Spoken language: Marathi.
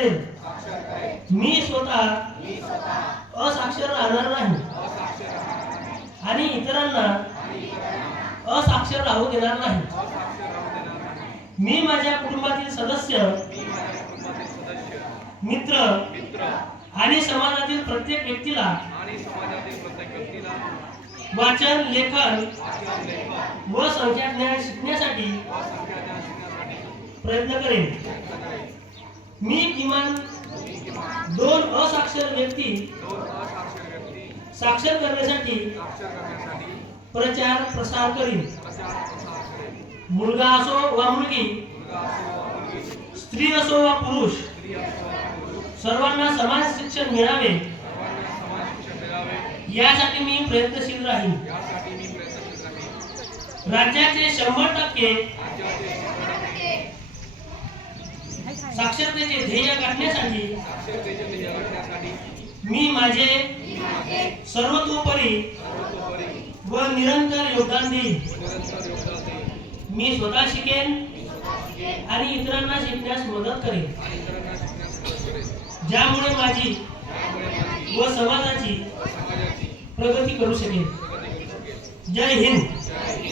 करेल. मी स्वतः असाक्षर राहणार नाही आणि इतरांना असाक्षर राहू देणार नाही. मी माझ्या कुटुंबातील सदस्य, मित्र आणि समाजातील प्रत्येक व्यक्तीला वाचन, लेखन व संख्या ज्ञान शिकण्यासाठी प्रयत्न करेन. मी किमान 2 असाक्षर व्यक्ती साक्षर करण्यासाठी प्रचार प्रसार करीन. मुलगा असो वा मुलगी, स्त्री असो वा पुरुष, सर्वांना समान शिक्षण मिळावे यासाठी मी प्रयत्नशील राहीन. राज्याचे 100% साक्षरतेचे ध्येय गाठण्यासाठी मी माझे सर्वतोपरी व निरंतर योगदान देईन. मी स्वतः शिकेन आणि इतरांना शिकण्यास मदत करेन, ज्यामुळे माझी व समाजाची प्रगती करू शकेल. जय हिंद.